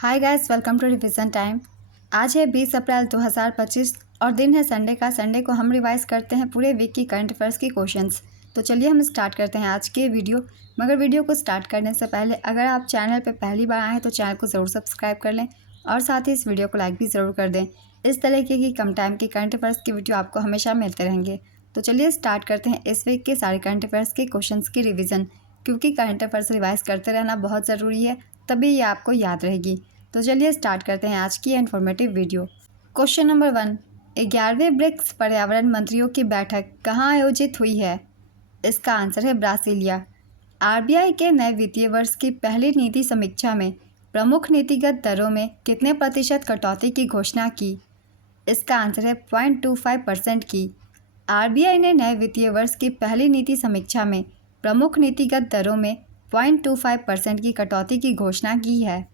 Hi guys, welcome to revision time. आज है 20 अप्रैल 2025 और दिन है संडे का। संडे को हम रिवाइज करते हैं पूरे वीक की करंट अफेयर्स की क्वेश्चंस। तो चलिए हम स्टार्ट करते हैं आज के वीडियो। मगर वीडियो को स्टार्ट करने से पहले अगर आप चैनल पर पहली बार आए हैं तो चैनल को ज़रूर सब्सक्राइब कर लें और साथ ही इस वीडियो को लाइक भी ज़रूर कर दें। इस तरीके की कम टाइम की करंट अफेयर्स की वीडियो आपको हमेशा मिलते रहेंगे। तो चलिए स्टार्ट करते हैं इस वीक के सारे करंट अफेयर्स के क्वेश्चंस की रिवीजन, क्योंकि करंट अफेयर्स रिवाइज करते रहना बहुत ज़रूरी है, तभी ये आपको याद रहेगी। तो चलिए स्टार्ट करते हैं आज की इन्फॉर्मेटिव वीडियो। क्वेश्चन नंबर 1, 11वें ब्रिक्स पर्यावरण मंत्रियों की बैठक कहाँ आयोजित हुई है? इसका आंसर है ब्रासीलिया। आरबीआई के नए वित्तीय वर्ष की पहली नीति समीक्षा में प्रमुख नीतिगत दरों में कितने प्रतिशत कटौती की घोषणा की? इसका आंसर है 0.25% की। आरबीआई ने नए वित्तीय वर्ष की पहली नीति समीक्षा में प्रमुख नीतिगत दरों में 0.25% की कटौती की घोषणा की है।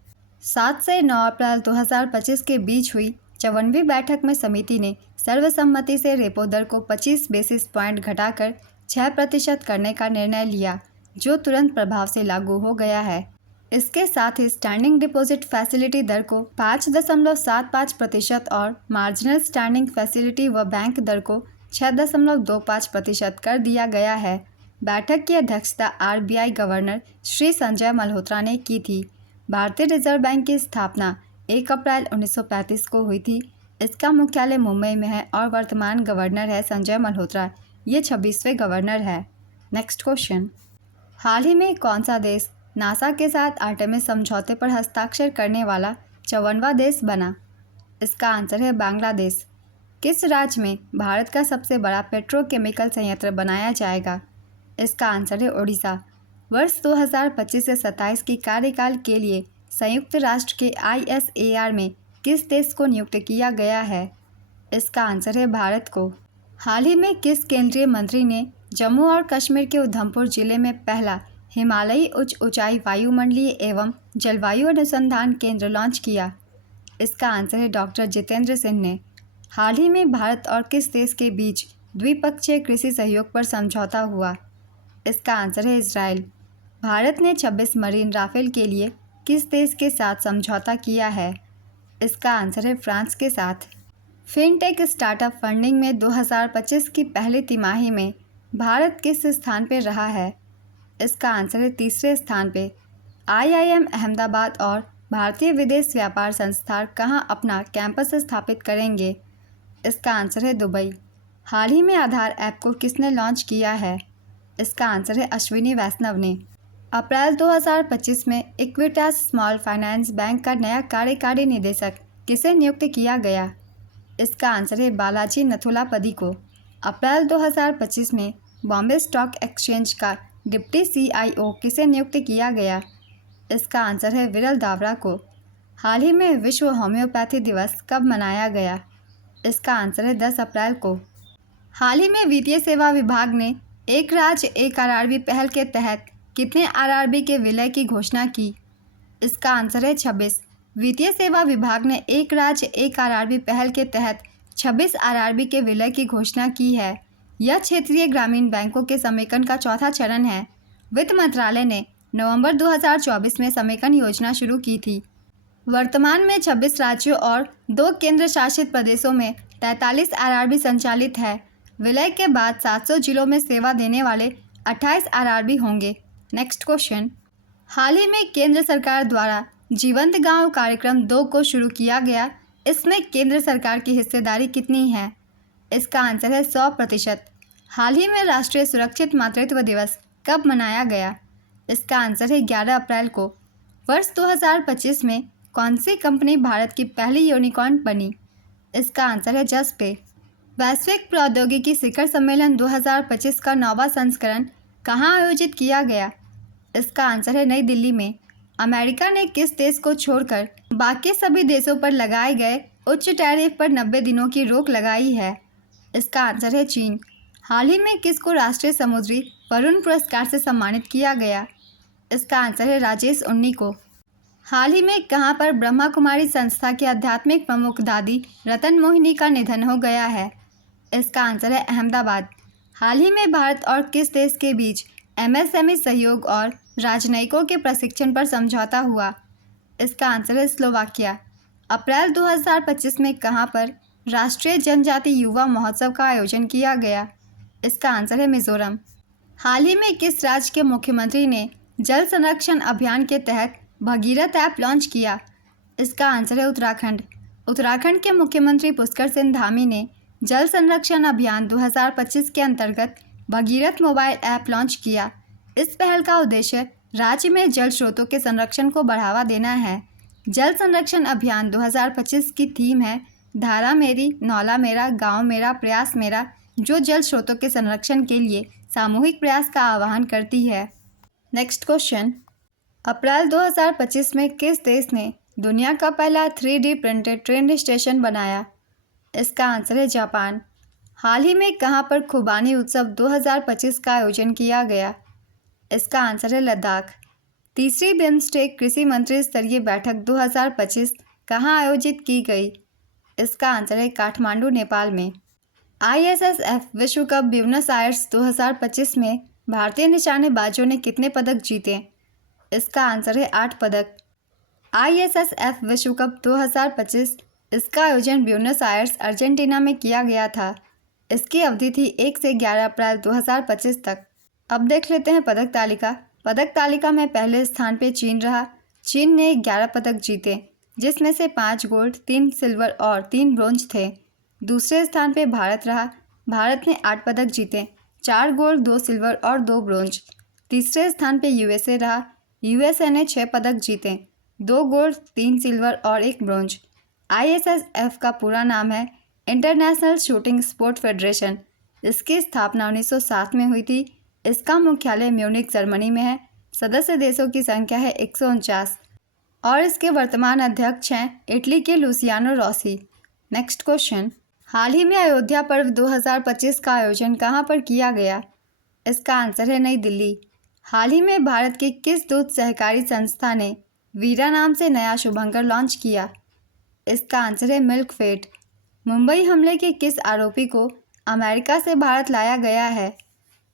7 से 9 अप्रैल 2025 के बीच हुई 54वीं बैठक में समिति ने सर्वसम्मति से रेपो दर को 25 बेसिस पॉइंट घटाकर 6% करने का निर्णय लिया, जो तुरंत प्रभाव से लागू हो गया है। इसके साथ ही स्टैंडिंग डिपॉजिट फैसिलिटी दर को 5.75% और मार्जिनल स्टैंडिंग फैसिलिटी व बैंक दर को 6.25% कर दिया गया है। बैठक की अध्यक्षता आरबीआई गवर्नर श्री संजय मल्होत्रा ने की थी। भारतीय रिजर्व बैंक की स्थापना 1 अप्रैल 1935 को हुई थी। इसका मुख्यालय मुंबई में है और वर्तमान गवर्नर है संजय मल्होत्रा। ये 26वें गवर्नर है। नेक्स्ट क्वेश्चन, हाल ही में कौन सा देश नासा के साथ आर्टेमिस समझौते पर हस्ताक्षर करने वाला 54वां देश बना? इसका आंसर है बांग्लादेश। किस राज्य में भारत का सबसे बड़ा पेट्रोकेमिकल संयंत्र बनाया जाएगा? इसका आंसर है ओडिशा। वर्ष 2025 से 27 की कार्यकाल के लिए संयुक्त राष्ट्र के ISAR में किस देश को नियुक्त किया गया है? इसका आंसर है भारत को। हाल ही में किस केंद्रीय मंत्री ने जम्मू और कश्मीर के उधमपुर जिले में पहला हिमालयी उच्च ऊंचाई वायुमंडलीय एवं जलवायु अनुसंधान केंद्र लॉन्च किया? इसका आंसर है डॉक्टर जितेंद्र सिंह ने। हाल ही में भारत और किस देश के बीच द्विपक्षीय कृषि सहयोग पर समझौता हुआ? इसका आंसर है इजराइल। भारत ने 26 मरीन राफेल के लिए किस देश के साथ समझौता किया है? इसका आंसर है फ्रांस के साथ। फिनटेक स्टार्टअप फंडिंग में 2025 की पहली तिमाही में भारत किस स्थान पर रहा है? इसका आंसर है तीसरे स्थान पे। IIM अहमदाबाद और भारतीय विदेश व्यापार संस्थान कहाँ अपना कैंपस स्थापित करेंगे? इसका आंसर है दुबई। हाल ही में आधार ऐप को किसने लॉन्च किया है? इसका आंसर है अश्विनी वैष्णव ने। अप्रैल 2025 में इक्विटास स्मॉल फाइनेंस बैंक का नया कार्यकारी निदेशक किसे नियुक्त किया गया? इसका आंसर है बालाजी नथुलापदी को। अप्रैल 2025 में बॉम्बे स्टॉक एक्सचेंज का डिप्टी CIO किसे नियुक्त किया गया? इसका आंसर है विरल दावरा को। हाल ही में विश्व होम्योपैथी दिवस कब मनाया गया? इसका आंसर है 10 अप्रैल को। हाल ही में वित्तीय सेवा विभाग ने एक राज्य एक RRB पहल के तहत कितने RRB के विलय की घोषणा की? इसका आंसर है 26। वित्तीय सेवा विभाग ने एक राज्य एक RRB पहल के तहत 26 RRB के विलय की घोषणा की है। यह क्षेत्रीय ग्रामीण बैंकों के समेकन का चौथा चरण है। वित्त मंत्रालय ने नवंबर 2024 में समेकन योजना शुरू की थी। वर्तमान में 26 राज्यों और 2 केंद्र शासित प्रदेशों में 43 RRB संचालित है। विलय के बाद 700 जिलों में सेवा देने वाले 28 RRB होंगे। नेक्स्ट क्वेश्चन, हाल ही में केंद्र सरकार द्वारा जीवंत गांव कार्यक्रम 2 को शुरू किया गया। इसमें केंद्र सरकार की हिस्सेदारी कितनी है? इसका आंसर है 100%। हाल ही में राष्ट्रीय सुरक्षित मातृत्व दिवस कब मनाया गया? इसका आंसर है 11 अप्रैल को। वर्ष 2025 में कौन सी कंपनी भारत की पहली यूनिकॉर्न बनी? इसका आंसर है जसपे। वैश्विक प्रौद्योगिकी शिखर सम्मेलन 2025 का 9वां संस्करण कहाँ आयोजित किया गया? इसका आंसर है नई दिल्ली में। अमेरिका ने किस देश को छोड़कर बाकी सभी देशों पर लगाए गए उच्च टैरिफ पर 90 दिनों की रोक लगाई है? इसका आंसर है चीन। हाल ही में किसको राष्ट्रीय समुद्री वरुण पुरस्कार से सम्मानित किया गया? इसका आंसर है राजेश उन्नी को। हाल ही में कहां पर ब्रह्मा कुमारी संस्था के आध्यात्मिक प्रमुख दादी रतन मोहिनी का निधन हो गया है? इसका आंसर है अहमदाबाद। हाल ही में भारत और किस देश के बीच MSME सहयोग और राजनयिकों के प्रशिक्षण पर समझौता हुआ? इसका आंसर है स्लोवाकिया। अप्रैल 2025 में कहाँ पर राष्ट्रीय जनजाति युवा महोत्सव का आयोजन किया गया? इसका आंसर है मिजोरम। हाल ही में किस राज्य के मुख्यमंत्री ने जल संरक्षण अभियान के तहत भगीरथ ऐप लॉन्च किया? इसका आंसर है उत्तराखंड। उत्तराखंड के मुख्यमंत्री पुष्कर सिंह धामी ने जल संरक्षण अभियान 2025 के अंतर्गत भगीरथ मोबाइल ऐप लॉन्च किया। इस पहल का उद्देश्य राज्य में जल स्रोतों के संरक्षण को बढ़ावा देना है। जल संरक्षण अभियान 2025 की थीम है धारा मेरी, नौला मेरा, गांव मेरा, प्रयास मेरा, जो जल स्रोतों के संरक्षण के लिए सामूहिक प्रयास का आह्वान करती है। नेक्स्ट क्वेश्चन, अप्रैल 2025 में किस देश ने दुनिया का पहला 3D प्रिंटेड ट्रेन स्टेशन बनाया? इसका आंसर है जापान। हाल ही में कहाँ पर खुबानी उत्सव 2025 का आयोजन किया गया? इसका आंसर है लद्दाख। तीसरी बिम्स्टेक कृषि मंत्री स्तरीय बैठक 2025 कहाँ आयोजित की गई? इसका आंसर है काठमांडू, नेपाल में। ISSF विश्व कप ब्यूनस आयर्स 2025 में भारतीय निशानेबाजों ने कितने पदक जीते? इसका आंसर है 8 पदक। ISSF विश्व कप 2025 इसका आयोजन ब्यूनस आयर्स, अर्जेंटीना में किया गया था। इसकी अवधि थी 1 से 11 अप्रैल 2025 तक। अब देख लेते हैं पदक तालिका। पदक तालिका में पहले स्थान पे चीन रहा। चीन ने 11 पदक जीते, जिसमें से 5 गोल्ड, 3 सिल्वर और 3 ब्रोंज थे। दूसरे स्थान पे भारत रहा। भारत ने 8 पदक जीते, 4 गोल्ड, 2 सिल्वर और 2 ब्रोंज। तीसरे स्थान पे USA रहा। USA ने 6 पदक जीते, 2 गोल्ड, 3 सिल्वर और 1 ब्रोंज। ISSF का पूरा नाम है इंटरनेशनल शूटिंग स्पोर्ट फेडरेशन। इसकी स्थापना 1907 में हुई थी। इसका मुख्यालय म्यूनिख, जर्मनी में है। सदस्य देशों की संख्या है 149 और इसके वर्तमान अध्यक्ष हैं इटली के लुसियानो रोसी। नेक्स्ट क्वेश्चन, हाल ही में अयोध्या पर्व 2025 का आयोजन कहाँ पर किया गया? इसका आंसर है नई दिल्ली। हाल ही में भारत की किस दूध सहकारी संस्था ने वीरा नाम से नया शुभंकर लॉन्च किया? इसका आंसर है मिल्कफेड। मुंबई हमले के किस आरोपी को अमेरिका से भारत लाया गया है?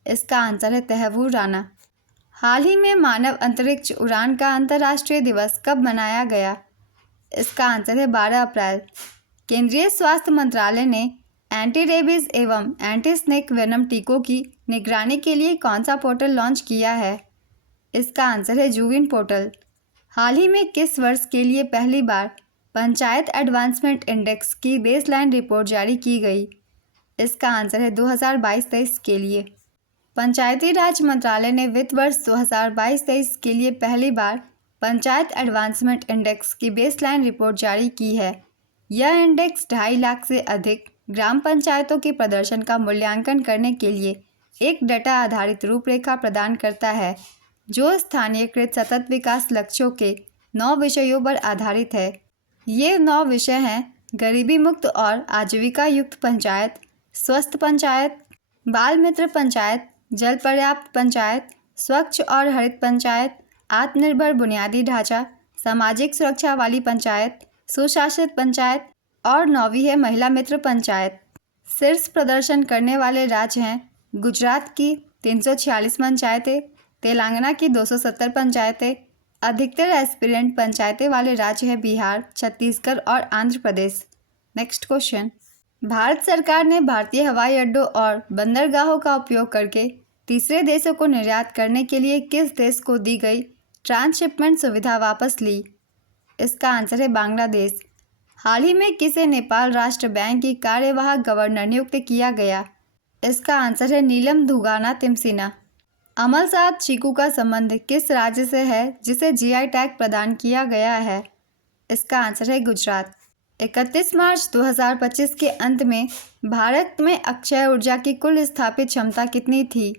इसका आंसर है तहव्वूर राना। हाल ही में मानव अंतरिक्ष उड़ान का अंतर्राष्ट्रीय दिवस कब मनाया गया? इसका आंसर है 12 अप्रैल। केंद्रीय स्वास्थ्य मंत्रालय ने एंटी रेबीज एवं एंटी स्नेक वेनम टीकों की निगरानी के लिए कौन सा पोर्टल लॉन्च किया है? इसका आंसर है जूविन पोर्टल। हाल ही में किस वर्ष के लिए पहली बार पंचायत एडवांसमेंट इंडेक्स की बेसलाइन रिपोर्ट जारी की गई? इसका आंसर है 2022-23 के लिए। पंचायती राज मंत्रालय ने वित्त वर्ष 2022-23 के लिए पहली बार पंचायत एडवांसमेंट इंडेक्स की बेसलाइन रिपोर्ट जारी की है। यह इंडेक्स 2.5 लाख से अधिक ग्राम पंचायतों के प्रदर्शन का मूल्यांकन करने के लिए एक डेटा आधारित रूपरेखा प्रदान करता है, जो स्थानीयकृत सतत विकास लक्ष्यों के 9 विषयों पर आधारित है। ये 9 विषय हैं गरीबी मुक्त और आजीविका युक्त पंचायत, स्वस्थ पंचायत, बाल मित्र पंचायत, जल पर्याप्त पंचायत, स्वच्छ और हरित पंचायत, आत्मनिर्भर बुनियादी ढांचा, सामाजिक सुरक्षा वाली पंचायत, सुशासित पंचायत और 9वीं है महिला मित्र पंचायत। शीर्ष प्रदर्शन करने वाले राज्य हैं गुजरात की 346 पंचायतें, तेलंगाना की 270 पंचायतें। अधिकतर एस्पिरेंट पंचायतें वाले राज्य हैं बिहार, छत्तीसगढ़ और आंध्र प्रदेश। नेक्स्ट क्वेश्चन, भारत सरकार ने भारतीय हवाई अड्डों और बंदरगाहों का उपयोग करके तीसरे देशों को निर्यात करने के लिए किस देश को दी गई ट्रांसशिपमेंट सुविधा वापस ली? इसका आंसर है बांग्लादेश। हाल ही में किसे नेपाल राष्ट्र बैंक की कार्यवाहक गवर्नर नियुक्त किया गया? इसका आंसर है नीलम धुगाना तिमसिना। अमल साथ चीकू का संबंध किस राज्य से है जिसे GI टैग प्रदान किया गया है? इसका आंसर है गुजरात। 31 मार्च 2025 के अंत में भारत में अक्षय ऊर्जा की कुल स्थापित क्षमता कितनी थी?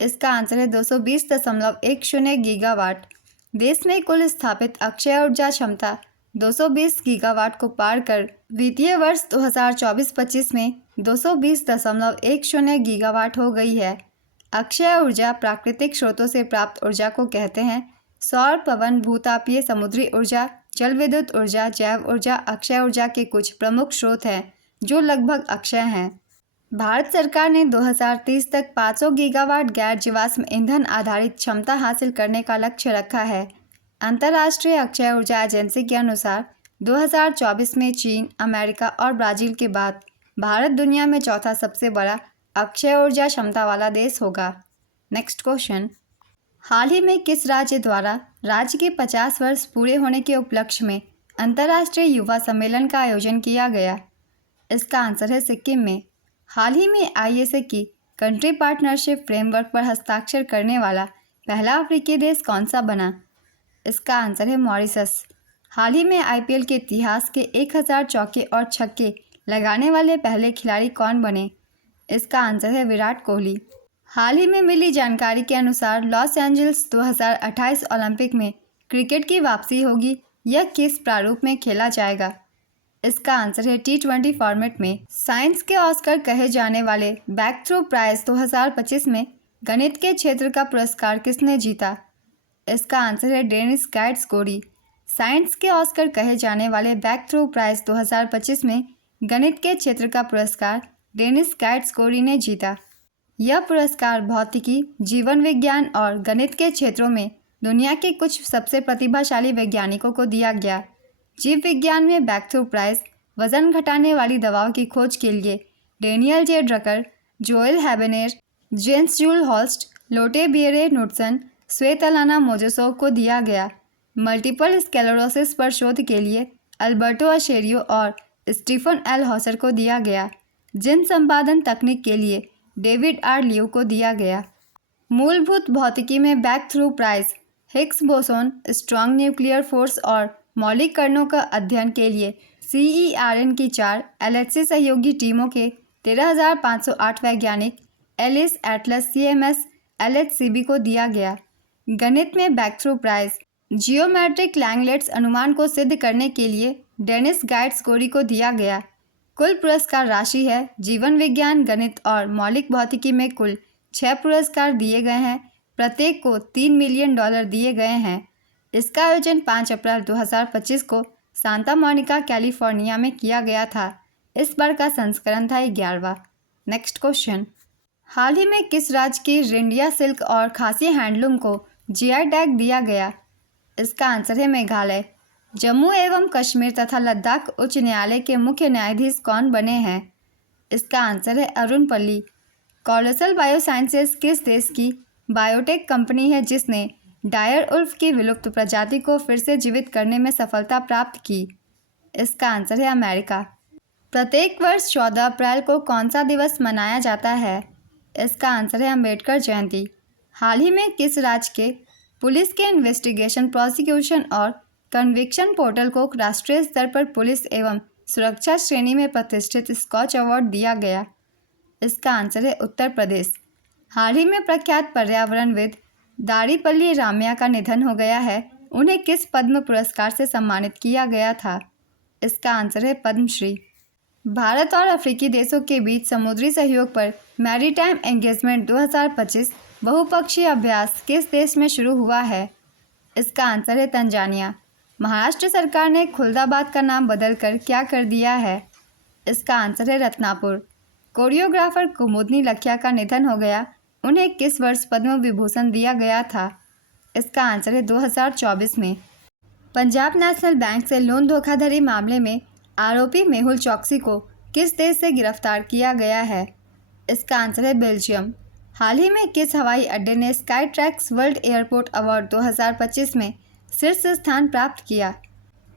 इसका आंसर है 220.10 गीगावाट। देश में कुल स्थापित अक्षय ऊर्जा क्षमता 220 गीगावाट को पार कर वित्तीय वर्ष 2024-25 में 220.10 गीगावाट हो गई है। अक्षय ऊर्जा प्राकृतिक स्रोतों से प्राप्त ऊर्जा को कहते हैं। सौर, पवन, भूतापीय, समुद्री ऊर्जा, जल विद्युत ऊर्जा, जैव ऊर्जा अक्षय ऊर्जा के कुछ प्रमुख स्रोत हैं जो लगभग अक्षय हैं। भारत सरकार ने 2030 तक 500 गीगावाट गैर जीवाश्म ईंधन आधारित क्षमता हासिल करने का लक्ष्य रखा है। अंतर्राष्ट्रीय अक्षय ऊर्जा एजेंसी के अनुसार 2024 में चीन, अमेरिका और ब्राज़ील के बाद भारत दुनिया में चौथा सबसे बड़ा अक्षय ऊर्जा क्षमता वाला देश होगा। नेक्स्ट क्वेश्चन, हाल ही में किस राज्य द्वारा राज्य के 50 वर्ष पूरे होने के उपलक्ष्य में अंतर्राष्ट्रीय युवा सम्मेलन का आयोजन किया गया? इसका आंसर है सिक्किम में। हाल ही में आईएसए की कंट्री पार्टनरशिप फ्रेमवर्क पर हस्ताक्षर करने वाला पहला अफ्रीकी देश कौन सा बना? इसका आंसर है मॉरिशस। हाल ही में आईपीएल के इतिहास के 1000 चौके और छक्के लगाने वाले पहले खिलाड़ी कौन बने? इसका आंसर है विराट कोहली। हाल ही में मिली जानकारी के अनुसार लॉस एंजल्स 2028 ओलंपिक में क्रिकेट की वापसी होगी। यह किस प्रारूप में खेला जाएगा? इसका आंसर है T20 फॉर्मेट में। साइंस के ऑस्कर कहे जाने वाले बैक थ्रो प्राइज 2025 में गणित के क्षेत्र का पुरस्कार किसने जीता? इसका आंसर है डेनिस गाइड्सगोरी। साइंस के ऑस्कर कहे जाने वाले बैक थ्रो प्राइज 2025 में गणित के क्षेत्र का पुरस्कार डेनिस गाइड्सगोरी ने जीता। यह पुरस्कार भौतिकी, जीवन विज्ञान और गणित के क्षेत्रों में दुनिया के कुछ सबसे प्रतिभाशाली वैज्ञानिकों को दिया गया। जीव विज्ञान में बैक थ्रो प्राइज वजन घटाने वाली दवाओं की खोज के लिए डेनियल जे ड्रकर, जोएल हैबनेर, जेन्स जूल हॉल्स्ट, लोटे बियरे नुटसन, स्वेतलाना मोजेसोव को दिया गया। मल्टीपल स्क्लेरोसिस पर शोध के लिए अल्बर्टो अशेरियो और स्टीफन एल हॉसर को दिया गया। जिन संपादन तकनीक के लिए डेविड आर लियो को दिया गया। मूलभूत भौतिकी में breakthrough prize Higgs boson, strong nuclear force और मौलिक कणों का अध्ययन के लिए CERN की 4 LHC सहयोगी टीमों के 13,508 वैज्ञानिक एलिस, एटलस, CMS, LHCb को दिया गया। गणित में बैक थ्रू प्राइज जियोमेट्रिक लैंगलेट्स अनुमान को सिद्ध करने के लिए डेनिस गाइड्सगोरी को दिया गया। कुल पुरस्कार राशि है। जीवन विज्ञान, गणित और मौलिक भौतिकी में कुल 6 पुरस्कार दिए गए हैं। प्रत्येक को $3 मिलियन दिए गए हैं। इसका आयोजन 5 अप्रैल 2025 को सांता मोनिका, कैलिफोर्निया में किया गया था। इस बार का संस्करण था 11वां। नेक्स्ट क्वेश्चन, हाल ही में किस राज्य की रिंडिया सिल्क और खासी हैंडलूम को GI टैग दिया गया? इसका आंसर है मेघालय। जम्मू एवं कश्मीर तथा लद्दाख उच्च न्यायालय के मुख्य न्यायाधीश कौन बने हैं? इसका आंसर है अरुण पल्ली। कॉलोसल बायोसाइंसेस किस देश की बायोटेक कंपनी है जिसने डायर उल्फ की विलुप्त प्रजाति को फिर से जीवित करने में सफलता प्राप्त की? इसका आंसर है अमेरिका। प्रत्येक वर्ष 14 अप्रैल को कौन सा दिवस मनाया जाता है? इसका आंसर है अम्बेडकर जयंती। हाल ही में किस राज्य के पुलिस के इन्वेस्टिगेशन, प्रोसिक्यूशन और कन्विक्शन पोर्टल को राष्ट्रीय स्तर पर पुलिस एवं सुरक्षा श्रेणी में प्रतिष्ठित स्कॉच अवार्ड दिया गया? इसका आंसर है उत्तर प्रदेश। हाल ही में प्रख्यात पर्यावरणविद दाड़ीपल्ली रामैया का निधन हो गया है। उन्हें किस पद्म पुरस्कार से सम्मानित किया गया था? इसका आंसर है पद्मश्री। भारत और अफ्रीकी देशों के बीच समुद्री सहयोग पर मैरीटाइम एंगेजमेंट 2025 बहुपक्षीय अभ्यास किस देश में शुरू हुआ है? इसका आंसर है तंजानिया। महाराष्ट्र सरकार ने खुलदाबाद का नाम बदलकर क्या कर दिया है? इसका आंसर है रत्नापुर। कोरियोग्राफर कुमुदनी लखिया का निधन हो गया। उन्हें किस वर्ष पद्म विभूषण दिया गया था? इसका आंसर है 2024 में। पंजाब नेशनल बैंक से लोन धोखाधड़ी मामले में आरोपी मेहुल चौकसी को किस देश से गिरफ्तार किया गया है? इसका आंसर है बेल्जियम। हाल ही में किस हवाई अड्डे ने sky tracks world airport award 2025 में शीर्ष स्थान प्राप्त किया?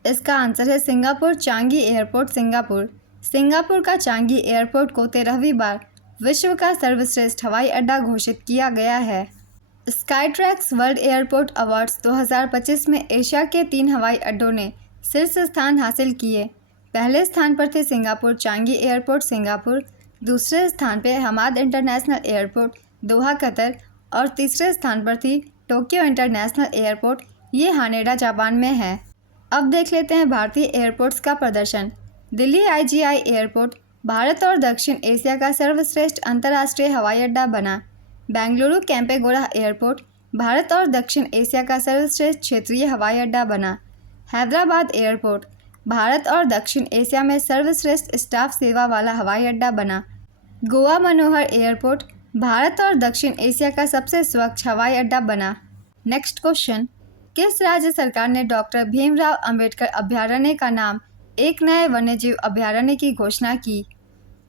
इसका आंसर है Singapore Changi airport, Singapore. Singapore का चांगी एयरपोर्ट को 13वीं बार विश्व का सर्वश्रेष्ठ हवाई अड्डा घोषित किया गया है। Sky tracks world airport awards 2025 में एशिया के 3 हवाई अड्डों ने शीर्ष स्थान हासिल किए। पहले स्थान पर थे सिंगापुर चांगी एयरपोर्ट, सिंगापुर। दूसरे स्थान पर हमाद इंटरनेशनल एयरपोर्ट, दोहा, कतर और तीसरे स्थान पर थी टोक्यो इंटरनेशनल एयरपोर्ट, ये हानेडा, जापान में है। अब देख लेते हैं भारतीय एयरपोर्ट्स का प्रदर्शन। दिल्ली IGI एयरपोर्ट भारत और दक्षिण एशिया का सर्वश्रेष्ठ अंतर्राष्ट्रीय हवाई अड्डा बना। बेंगलुरु कैंपेगौड़ा एयरपोर्ट भारत और दक्षिण एशिया का सर्वश्रेष्ठ क्षेत्रीय हवाई अड्डा बना। हैदराबाद एयरपोर्ट भारत और दक्षिण एशिया में सर्वश्रेष्ठ स्टाफ सेवा वाला हवाई अड्डा बना। गोवा मनोहर एयरपोर्ट भारत और दक्षिण एशिया का सबसे स्वच्छ हवाई अड्डा बना। नेक्स्ट क्वेश्चन, किस राज्य सरकार ने डॉक्टर भीमराव अंबेडकर अभयारण्य का नाम एक नए वन्यजीव अभयारण्य की घोषणा की?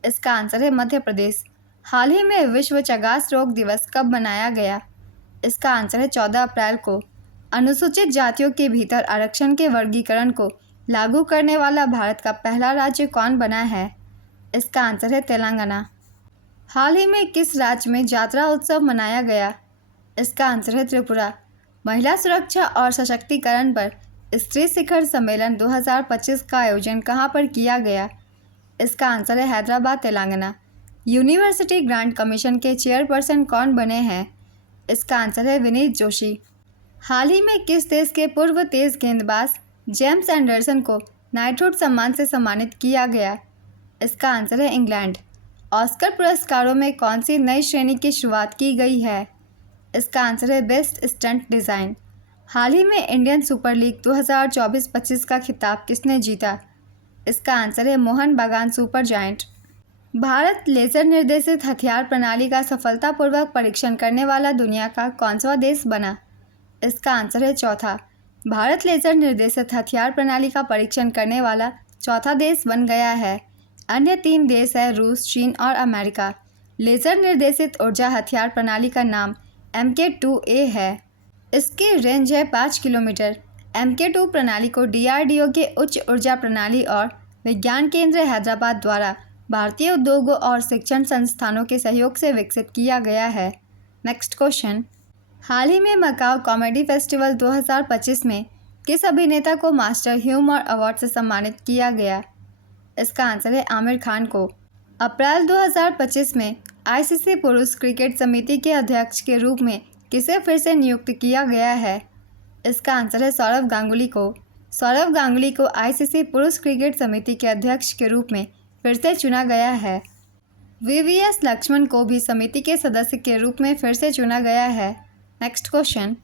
इसका आंसर है मध्य प्रदेश। हाल ही में विश्व चगास रोग दिवस कब मनाया गया? इसका आंसर है 14 अप्रैल को। अनुसूचित जातियों के भीतर आरक्षण के वर्गीकरण को लागू करने वाला भारत का पहला राज्य कौन बना है? इसका आंसर है तेलंगाना। हाल ही में किस राज्य में जात्रा उत्सव मनाया गया? इसका आंसर है त्रिपुरा। महिला सुरक्षा और सशक्तिकरण पर स्त्री शिखर सम्मेलन 2025 का आयोजन कहां पर किया गया? इसका आंसर है Hyderabad, Telangana. University grant commission के चेयरपर्सन कौन बने हैं? इसका आंसर है विनीत जोशी। हाल ही में किस देश के पूर्व तेज गेंदबाज जेम्स एंडरसन को नाइटहुड सम्मान से सम्मानित किया गया? इसका आंसर है इंग्लैंड। ऑस्कर पुरस्कारों में कौन सी नई श्रेणी की शुरुआत की गई है? इसका आंसर है बेस्ट स्टंट डिज़ाइन। हाल ही में इंडियन सुपर लीग 2024-25 का खिताब किसने जीता? इसका आंसर है मोहन बागान सुपर जायंट। भारत लेज़र निर्देशित हथियार प्रणाली का सफलतापूर्वक परीक्षण करने वाला दुनिया का कौनसा देश बना? इसका आंसर है चौथा। भारत लेज़र निर्देशित हथियार प्रणाली का परीक्षण करने वाला चौथा देश बन गया है। अन्य 3 देश है रूस, चीन और अमेरिका। लेज़र निर्देशित ऊर्जा हथियार प्रणाली का नाम MK2A है। इसकी रेंज है 5 किलोमीटर। MK2 प्रणाली को DRDO के उच्च ऊर्जा प्रणाली और विज्ञान केंद्र हैदराबाद द्वारा भारतीय उद्योगों और शिक्षण संस्थानों के सहयोग से विकसित किया गया है। Next question. हाल ही में मकाओ कॉमेडी फेस्टिवल 2025 में किस अभिनेता को मास्टर ह्यूमर अवार्ड से सम्मानित किया गया? इसका आंसर है आमिर खान को। अप्रैल 2025 में ICC पुरुष क्रिकेट समिति के अध्यक्ष के रूप में किसे फिर से नियुक्त किया गया है? इसका आंसर है सौरव गांगुली को। सौरव गांगुली को ICC पुरुष क्रिकेट समिति के अध्यक्ष के रूप में फिर से चुना गया है। VVS लक्ष्मण को भी समिति के सदस्य के रूप में फिर से चुना गया है। Next question.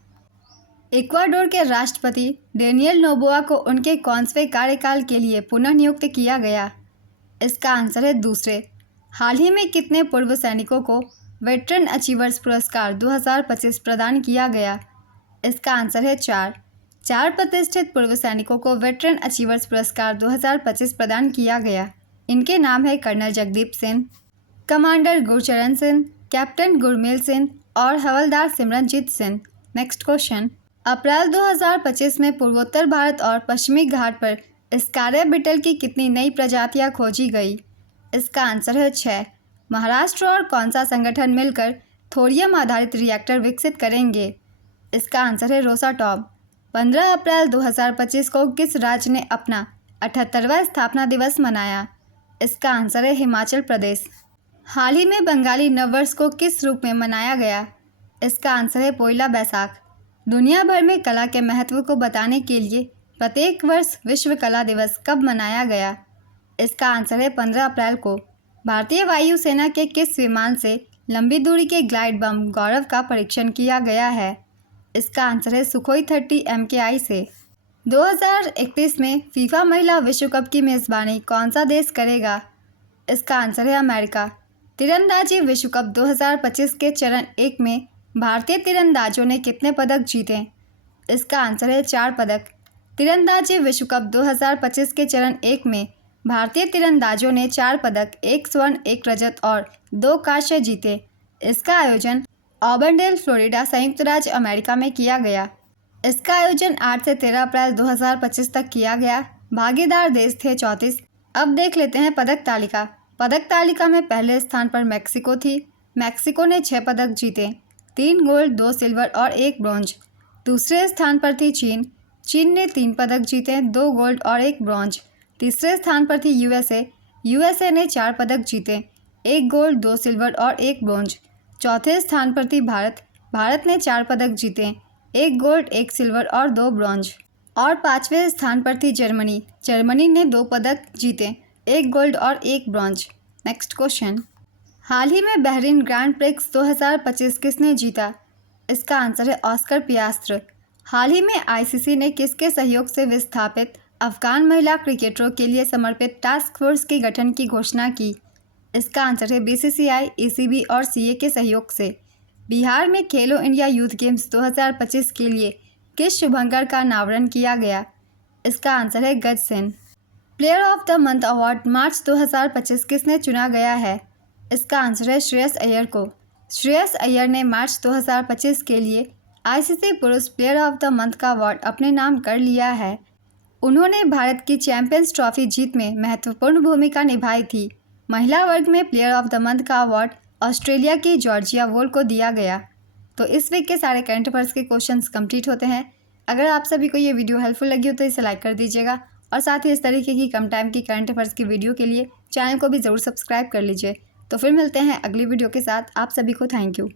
इक्वाडोर के राष्ट्रपति डेनियल नोबोआ को उनके कौनसे कार्यकाल के लिए पुनः नियुक्त किया गया? इसका आंसर है दूसरे। हाल ही में कितने पूर्व सैनिकों को वेटरन अचीवर्स पुरस्कार 2025 प्रदान किया गया? इसका आंसर है 4 प्रतिष्ठित पूर्व सैनिकों को वेटरन अचीवर्स पुरस्कार 2025 प्रदान किया गया। इनके नाम है colonel Jagdeep Singh, commander Gurcharan Singh, captain Gurmel Singh और हवलदार सिमरनजीत सिंह। Next question. अप्रैल 2025 में पूर्वोत्तर भारत और पश्चिमी घाट पर स्कारिया बीटल की कितनी नई प्रजातियां खोजी गई? इसका आंसर है 6। महाराष्ट्र और कौन सा संगठन मिलकर थोरियम आधारित रिएक्टर विकसित करेंगे? इसका आंसर है रोसाटॉम। 15 अप्रैल 2025 को किस राज्य ने अपना 78वां स्थापना दिवस मनाया? इसका आंसर है हिमाचल प्रदेश। हाल ही में बंगाली नववर्ष को किस रूप में मनाया गया? इसका आंसर है पोइला बैसाख। दुनिया भर में कला के महत्व को बताने के लिए प्रत्येक वर्ष विश्व कला दिवस कब मनाया गया? इसका आंसर है 15 अप्रैल को। भारतीय वायुसेना के किस विमान से लंबी दूरी के ग्लाइड बम गौरव का परीक्षण किया गया है? इसका आंसर है सुखोई 30 MKI से। 2031 में फीफा महिला विश्व कप की मेज़बानी कौन सा देश करेगा? इसका आंसर है अमेरिका। तीरंदाजी विश्व कप 2025 के चरण 1 में भारतीय तीरंदाजों ने कितने पदक जीते? इसका आंसर है 4 पदक। तीरंदाजी विश्व कप 2025 के चरण 1 में भारतीय तीरंदाजों ने 4 पदक, 1 स्वर्ण, 1 रजत और 2 कांस्य जीते। इसका आयोजन ऑबर्नडेल, फ्लोरिडा, संयुक्त राज्य अमेरिका में किया गया। इसका आयोजन 8 से 13 अप्रैल 2025 तक किया गया। भागीदार देश थे 34। अब देख लेते हैं पदक तालिका। पदक तालिका में पहले स्थान पर मैक्सिको थी। मैक्सिको ने 6 पदक जीते, 3 गोल्ड, 2 सिल्वर और 1 ब्रॉन्ज। दूसरे स्थान पर थी चीन। चीन ने 3 पदक जीते, 2 गोल्ड और 1 ब्रॉन्ज। तीसरे स्थान पर थी USA। USA ने 4 पदक जीते, 1 गोल्ड, 2 सिल्वर और 1 ब्रॉन्ज। चौथे स्थान पर थी भारत। भारत ने 4 पदक जीते, 1 गोल्ड, 1 सिल्वर और 2 ब्रॉन्ज। और 5वें स्थान पर थी जर्मनी। जर्मनी ने 2 पदक जीते, 1 गोल्ड और 1 ब्रॉन्ज। Next question. हाल ही में बहरीन ग्रैंड प्रिक्स 2025 किसने जीता? इसका आंसर है ऑस्कर पियास्त्र। हाल ही में ICC ने किसके सहयोग से विस्थापित अफगान महिला क्रिकेटरों के लिए समर्पित टास्क फोर्स के गठन की घोषणा की? इसका आंसर है BCCI, ECB और CA के सहयोग से। बिहार में खेलो इंडिया यूथ गेम्स 2025 के लिए किस शुभंकर का अनावरण किया गया? इसका आंसर है गज सेन। Player of the month award मार्च 2025 किसने चुना गया है? इसका आंसर है श्रेयस अय्यर को। श्रेयस अय्यर ने मार्च 2025 के लिए आईसीसी पुरुष प्लेयर ऑफ द मंथ का अवार्ड अपने नाम कर लिया है। उन्होंने भारत की चैंपियंस ट्रॉफी जीत में महत्वपूर्ण भूमिका निभाई थी। महिला वर्ग में प्लेयर ऑफ द मंथ का अवार्ड ऑस्ट्रेलिया की जॉर्जिया वोल को दिया गया। तो इस वीक के सारे करंट अफेयर्स के क्वेश्चंस कंप्लीट होते हैं। अगर आप सभी को ये वीडियो हेल्पफुल लगी हो तो इसे लाइक कर दीजिएगा और साथ ही इस तरीके की कम टाइम की करंट अफेयर्स की वीडियो के लिए चैनल को भी ज़रूर सब्सक्राइब कर लीजिए। तो फिर मिलते हैं अगली वीडियो के साथ। आप सभी को थैंक यू।